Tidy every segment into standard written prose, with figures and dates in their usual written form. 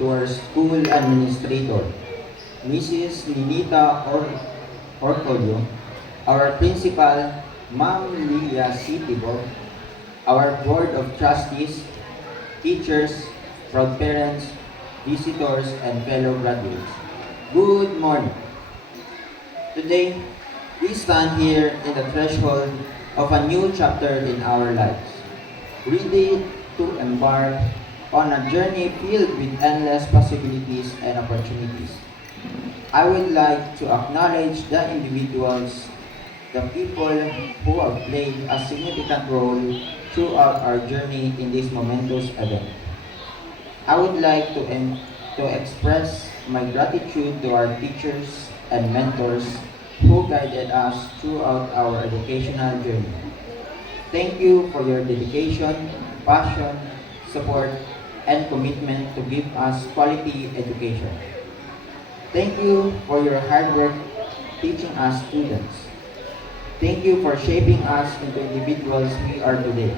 to our school administrator, Mrs. Ninita Orcolio, our principal, Ma'am Lilia Sitibo, our board of trustees, teachers, proud parents, visitors, and fellow graduates. Good morning. Today, we stand here in the threshold of a new chapter in our lives, ready to embark on a journey filled with endless possibilities and opportunities. I would like to acknowledge the individuals, the people who have played a significant role throughout our journey in this momentous event. I would like to express my gratitude to our teachers and mentors who guided us throughout our educational journey. Thank you for your dedication, passion, support, and commitment to give us quality education. Thank you for your hard work teaching us students. Thank you for shaping us into individuals we are today.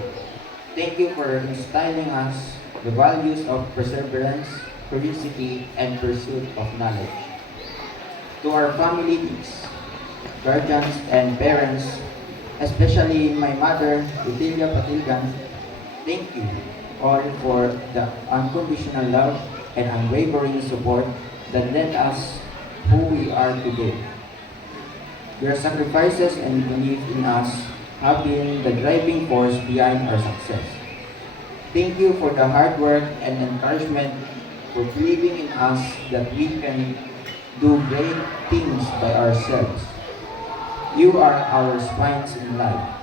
Thank you for instilling us the values of perseverance, curiosity, and pursuit of knowledge. To our families, guardians, and parents, especially my mother, Utilia Patilgan, thank you all for the unconditional love and unwavering support that led us who we are today. Your sacrifices and belief in us have been the driving force behind our success. Thank you for the hard work and encouragement for believing in us that we can do great things by ourselves. You are our spines in life,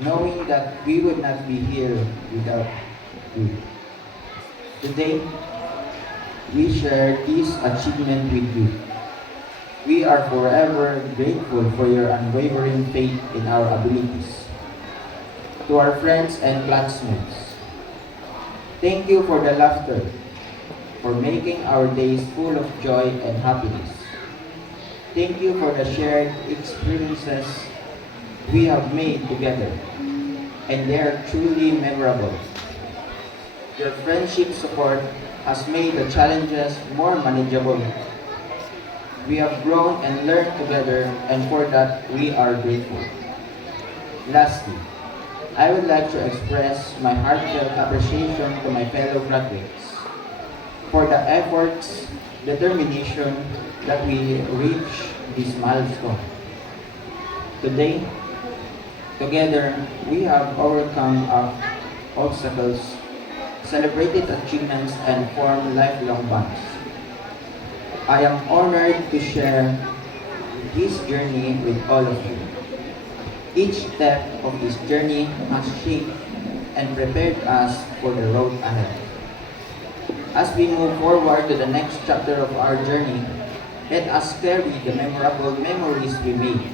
knowing that we would not be here without you. Today, we share this achievement with you. We are forever grateful for your unwavering faith in our abilities. To our friends and classmates, thank you for the laughter, for making our days full of joy and happiness. Thank you for the shared experiences we have made together, and they are truly memorable. Your friendship support has made the challenges more manageable. We have grown and learned together, and for that we are grateful. Lastly, I would like to express my heartfelt appreciation to my fellow graduates for the efforts, determination that we reach this milestone. Today, together, we have overcome our obstacles, celebrated achievements, and formed lifelong bonds. I am honored to share this journey with all of you. Each step of this journey has shaped and prepared us for the road ahead. As we move forward to the next chapter of our journey, let us carry the memorable memories we made,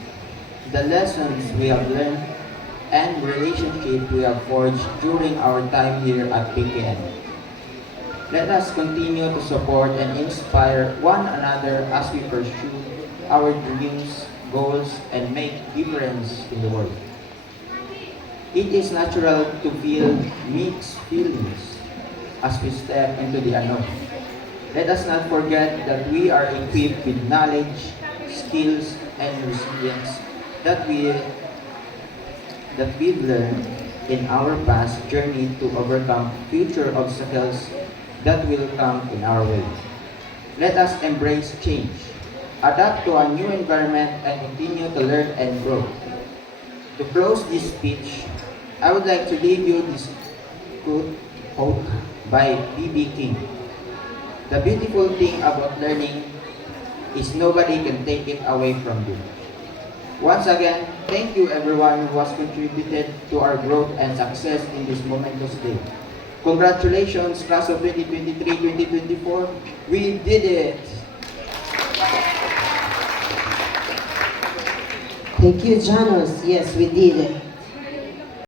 the lessons we have learned, and relationships we have forged during our time here at PKN. Let us continue to support and inspire one another as we pursue our dreams, goals, and make difference in the world. It is natural to feel mixed feelings as we step into the unknown. Let us not forget that we are equipped with knowledge, skills, and resilience that we've learned in our past journey to overcome future obstacles that will come in our way. Let us embrace change, adapt to a new environment, and continue to learn and grow. To close this speech, I would like to leave you this good quote by B.B. King. The beautiful thing about learning is nobody can take it away from you. Once again, thank you everyone who has contributed to our growth and success in this momentous day. Congratulations, class of 2023-2024. We did it! Thank you, Janos. Yes, we did.